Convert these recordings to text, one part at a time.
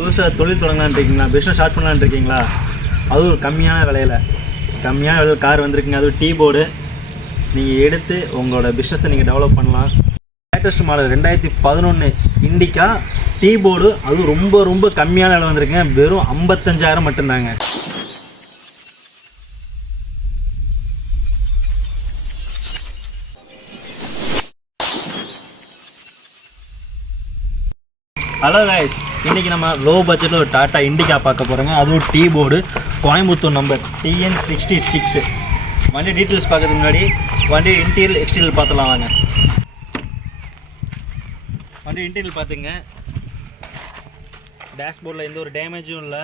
புதுசாக தொழில் தொடங்கலான் இருக்கீங்களா? பிஸ்னஸ் ஸ்டார்ட் பண்ணலான்னு இருக்கீங்களா? அதுவும் ஒரு கம்மியான விலையில். கம்மியான விலையில் கார் வந்திருக்குங்க. அதுவும் டீ போர்டு நீங்கள் எடுத்து உங்களோட பிஸ்னஸை நீங்கள் டெவலப் பண்ணலாம். லேட்டஸ்ட் மாடல் ரெண்டாயிரத்தி பதினொன்று இண்டிகா டீ போர்டு அதுவும் ரொம்ப ரொம்ப கம்மியான விலை வந்திருக்குங்க. வெறும் ஐம்பத்தஞ்சாயிரம் மட்டும்தாங்க. ஹலோ கைஸ் இன்றைக்கி நம்ம லோ பட்ஜெட்டில் ஒரு டாட்டா இண்டிகா பார்க்க போகிறோங்க அதுவும் T board Coimbatore number TN sixty six வண்டி டீட்டெயில்ஸ் பார்க்கறதுக்கு முன்னாடி வண்டி இன்டீரியல் எக்ஸ்டீரியல் பார்த்துலாம் வாங்க. வண்டி இன்டீரியல் பார்த்துங்க டேஷ்போர்டில் எந்த ஒரு டேமேஜும் இல்லை.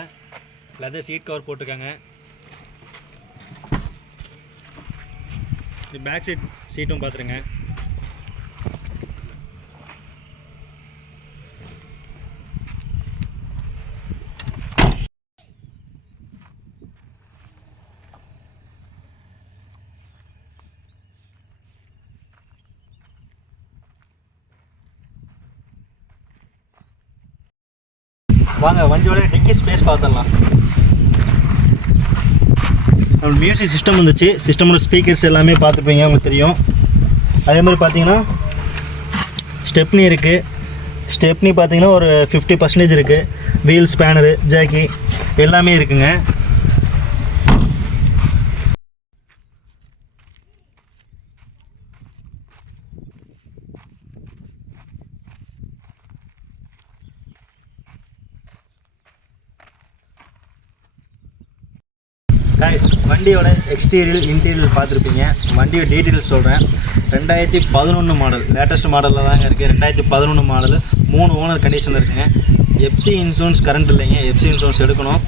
லெதர் சீட் கவர் போட்டிருக்காங்க பேக் சீட் சீட்டும் பார்த்துருங்க வாங்க வண்டியோட டிக்கி ஸ்பேஸ் பார்த்துடலாம். நம்ம மியூசிக் சிஸ்டம் வந்துச்சு. சிஸ்டமோட ஸ்பீக்கர்ஸ் எல்லாமே பார்த்துப்பீங்க உங்களுக்கு தெரியும். அதே மாதிரி பார்த்தீங்கன்னா ஸ்டெப்னி இருக்குது ஸ்டெப்னி பார்த்தீங்கன்னா ஒரு ஃபிஃப்டி பர்சன்டேஜ் இருக்குது வீல் ஸ்பேனரு ஜாக்கி எல்லாமே இருக்குங்க. கைஸ் வண்டியோட எக்ஸ்டீரியல் இன்டீரியல் பார்த்துருப்பீங்க. வண்டியோட டீட்டெயில்ஸ் சொல்கிறேன் ரெண்டாயிரத்தி பதினொன்று மாடல் லேட்டஸ்ட் மாடலில் தாங்க இருக்குது ரெண்டாயிரத்தி பதினொன்று மாடல் மூணு ஓனர் கண்டிஷனில் இருக்குங்க. எஃப்சி இன்சூரன்ஸ் கரண்ட் இல்லைங்க. எஃப்சி இன்சூரன்ஸ் எடுக்கணும்.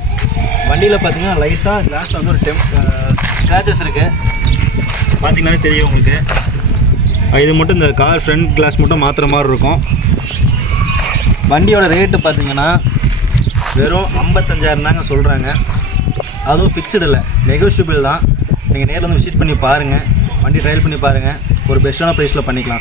வண்டியில் பார்த்தீங்கன்னா லைட்டாக கிளாஸில் வந்து ஒரு டெம் ஸ்க்ராச்சஸ் இருக்குது பார்த்தீங்கன்னாலே தெரியும் உங்களுக்கு. இது மட்டும் இந்த கார் ஃப்ரண்ட் கிளாஸ் மட்டும் மாற்றுற மாதிரி இருக்கும். வண்டியோட ரேட்டு பார்த்தீங்கன்னா வெறும் ஐம்பத்தஞ்சாயிரம் தாங்க சொல்கிறாங்க அதுவும் ஃபிக்ஸ்டு இல்லை. நெகோஷியபிள் தான். நீங்கள் நேரில் வந்து விசிட் பண்ணி பாருங்கள் வண்டி ட்ரையல் பண்ணி பாருங்கள் ஒரு பெஸ்ட்டான ப்ரைஸில் பண்ணிக்கலாம்.